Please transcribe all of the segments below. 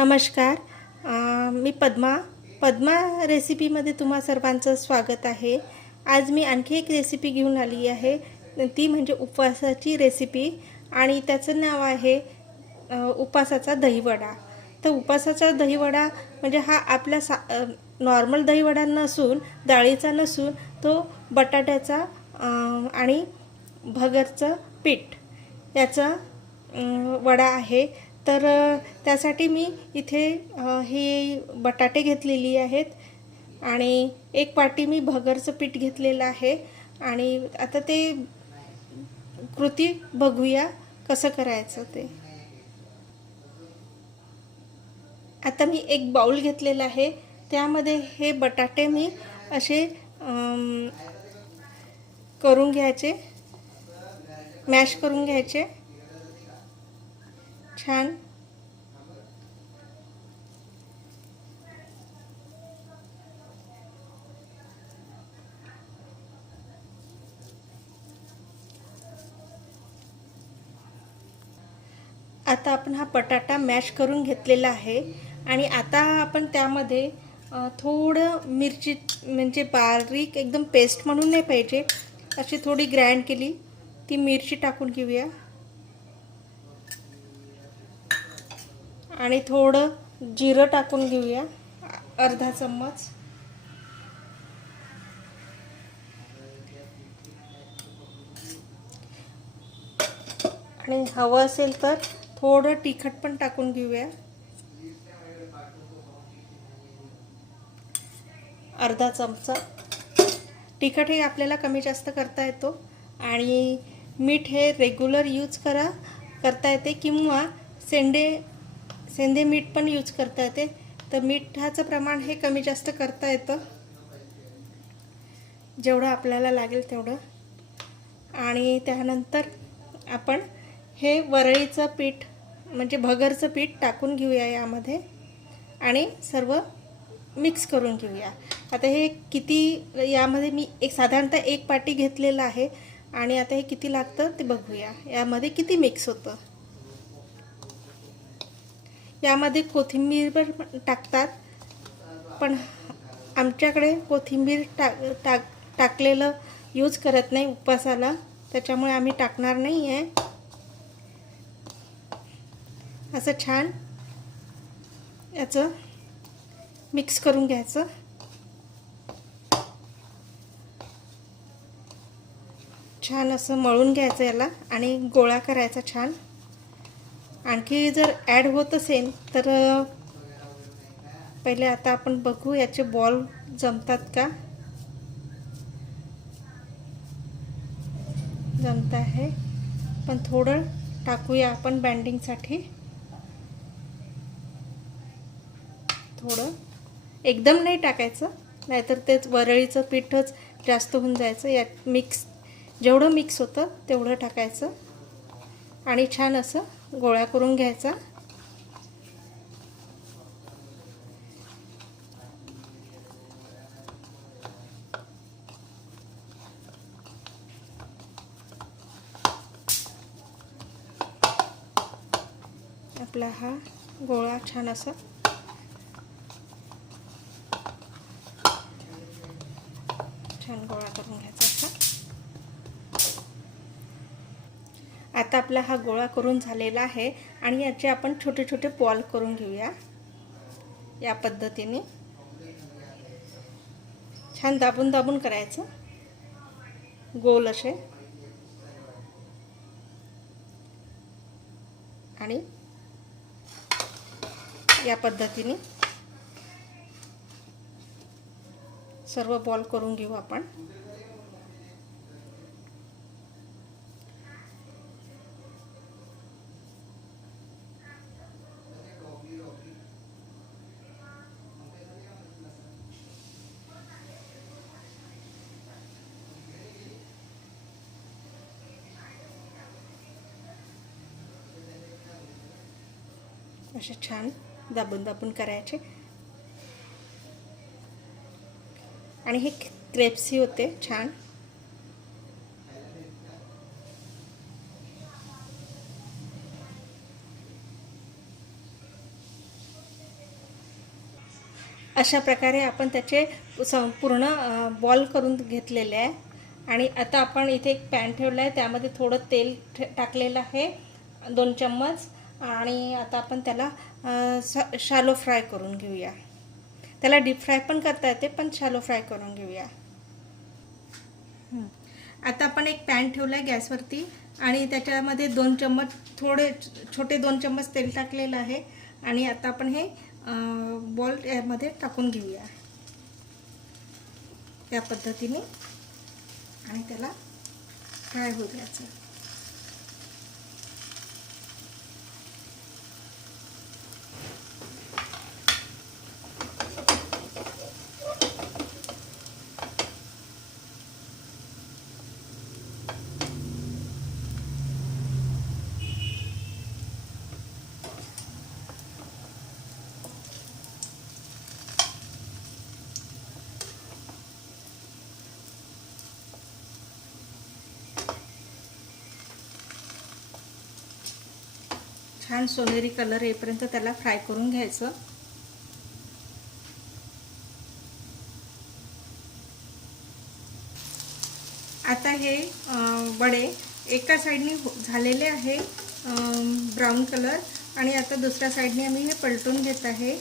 नमस्कार. मी पद्मा रेसिपीमध्ये तुम्हा सर्वांचं स्वागत आहे. आज मी आणखी एक रेसिपी घेऊन आली आहे. ती म्हणजे उपवासाची रेसिपी आणि त्याचं नाव आहे उपवासाचा दहीवडा. तर उपवासाचा दहीवडा म्हणजे हा आपला नॉर्मल दहीवडा नसून, डाळीचा नसून, तो बटाट्याचा आणि भगरचं पीठ याचा वडा आहे. तर त्यासाठी मी इथे हे बटाटे घेतलेली आहेत आणि एक वाटी मी भगरचं पीठ घेतलेलं आहे. आणि आता ते कृती बघूया कसं करायचं ते. आता मी एक बाउल घेतलेला आहे, त्यामध्ये हे बटाटे मी असे करून घ्यायचे, मॅश करून घ्यायचे छान. आता आपण हा बटाटा मॅश करून घेतलेला आहे आणि आता आपण त्यामध्ये थोडं मिरची, म्हणजे बारीक एकदम पेस्ट म्हणून नाही पाहिजे, अशी थोडी ग्राइंड केली ती मिरची टाकून घेऊया आणि थोडं जिरं टाकून घेऊया, अर्धा चम्मच. आणि हवं असेल तर थोडं तिखट पण टाकून घेऊया, अर्धा चमचा. तिखट हे आपल्याला कमी जास्त करता येतो आणि मीठ हे रेग्युलर यूज करता येते किंवा सेंधे मीठ पण यूज करता येते. तर मिठाचं प्रमाण हे कमी जास्त करता येतं, जेवढं आपल्याला लागेल तेवढं. आणि त्यानंतर आपण हे वरळीचं पीठ म्हणजे भगरचं पीठ टाकून घेऊया यामध्ये आणि सर्व मिक्स करून घेऊया. आता हे किती, यामध्ये मी साधारणतः एक पाटी घेतलेलं आहे आणि आता हे किती लागतं ते बघूया, यामध्ये किती मिक्स होतं. यामध्ये कोथिंबीर पण टाकतात, पण आमच्याकडे कोथिंबीर टाकलेलं यूज करत नाही उपवासाला, त्याच्यामुळे आम्ही टाकणार नाही आहे. असं छान याचं मिक्स करून घ्यायचं. छान असं मळून घ्यायचं याला आणि गोळा करायचा छान. आणखी जर ॲड होत असेल तर पहिले आता आपण बघू याचे बॉल जमतात का. जमत आहे, पण थोडं टाकूया आपण बँडिंगसाठी. थोडं, एकदम नाही टाकायचं, नाहीतर तेच वरळीचं पीठच जास्त होऊन जायचं. यात जेवढं मिक्स होतं तेवढं टाकायचं आणि छान असं गोळा करून घ्यायचा. आपला हा गोळा छान असा गोळा करून घ्यायचा असा. आता आपला हा गोळा करून झालेला आहे आणि याचे आपण छोटे छोटे बॉल करून घेऊया. या पद्धतीने छान दाबून दाबून करायचं, गोल असे. आणि या पद्धतीने सर्व बॉल करून घेऊ आपण. असे छान दाबून दाबून करायचे आणि हे क्रेप्सी होते छान. अशा प्रकारे आपण त्याचे पूर्ण बॉल करून घेतलेले आहे. आणि आता आपण इथे एक पॅन ठेवला आहे, त्यामध्ये थोडं तेल टाकलेलं आहे 2 चम्मच. आणि आता आपण त्याला शॅलो फ्राय करून घेऊया. त्याला डीप फ्राय पण करता येते, पण शॅलो फ्राय करून घेऊया. आता आपण एक पॅन ठेवला आहे गॅसवरती आणि त्याच्यामध्ये 2 चम्मच थोडे छोटे 2 चम्मच तेल टाकलेलं आहे. आणि आता आपण हे बॉल यामध्ये टाकून घेऊया त्या पद्धतीने आणि त्याला फ्राय होऊ द्यायचं. छान सोनेरी कलर येईपर्यंत त्याला फ्राय करून घ्यायचं. आता हे वडे एका साईडने झालेले आहे ब्राऊन कलर, आणि आता दुसऱ्या साईडने आम्ही हे पलटून घेत आहे.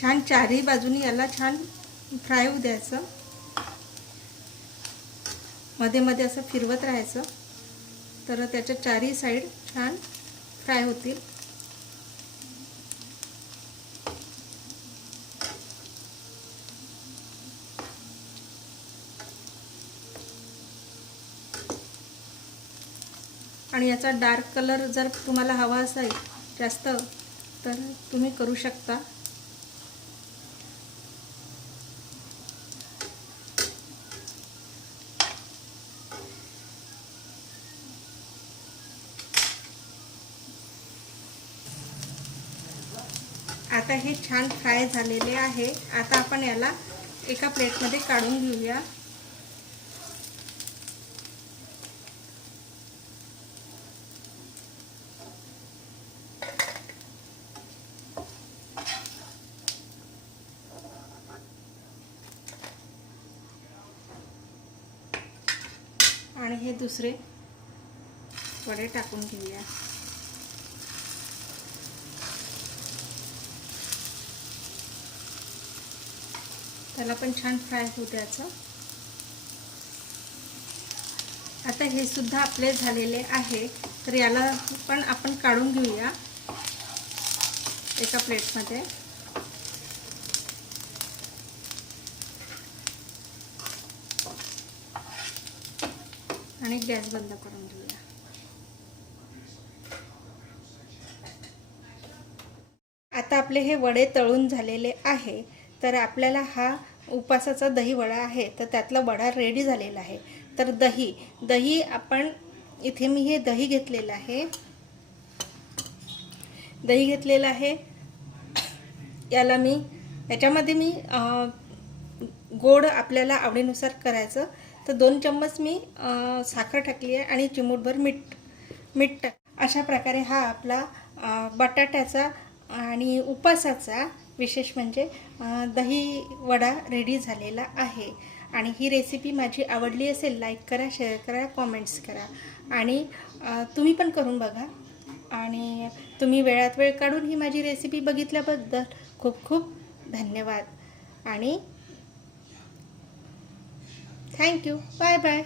छान चारही बाजूनी याला छान फ्राय होऊ द्यायचं. मध्ये मध्ये असं फिरवत राहायचं, तर त्याच्या चारही साईड छान फ्राय होतील. आणि याचा डार्क कलर जर तुम्हाला हवा असेल जास्त तर तुम्ही करू शकता. आता हे छान फ्राय झालेले आहे. आता आपण याला एका प्लेटमध्ये काढून घेऊया. आणि हे दुसरे वडे टाकून घेऊया. त्याला पण छान फ्राय होऊ द्यायचं. आता हे सुद्धा आपले झालेले आहे, तर याला पण आपण काढून घेऊया एका प्लेटमध्ये. आणि गॅस बंद करून घेऊया. आता आपले हे वडे तळून झालेले आहे. तर आपल्याला हा उपासाचा दही वडा आहे, तर त्यातला वडा रेडी झालेला आहे. तर दही आपण इथे मी हे दही घेतलेलं आहे. याच्यामध्ये मी गोड आपल्याला आवडीनुसार करायचं. तर 2 चम्मच मी साखर टाकली आहे आणि चिमूटभर मीठ अशा प्रकारे हा आपला बटाट्याचा आणि उपासाचा विशेष म्हणजे दही वडा रेडी झालेला आहे. आणि ही रेसिपी माझी आवडली असेल लाईक करा, शेअर करा, कॉमेंट्स करा. आणि तुम्ही पण करून बघा. आणि तुम्ही वेळात वेळ काढून ही माझी रेसिपी बघितल्याबद्दल खूप खूप धन्यवाद. आणि थँक्यू. Bye bye.